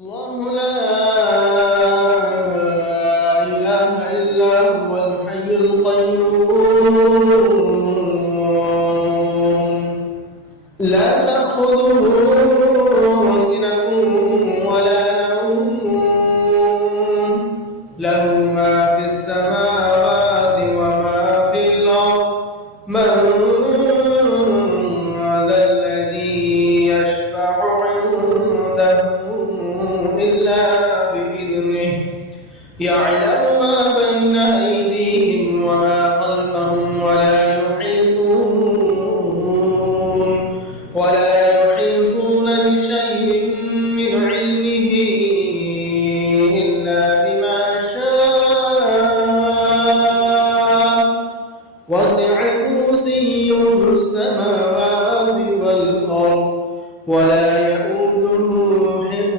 الله لا إله إلا هو الحي القيوم لا تأخذه سنة ولا نوم له ما في السماوات وما في الأرض من ذا الذي يشفع عنده إلا بإذنه يعلم ما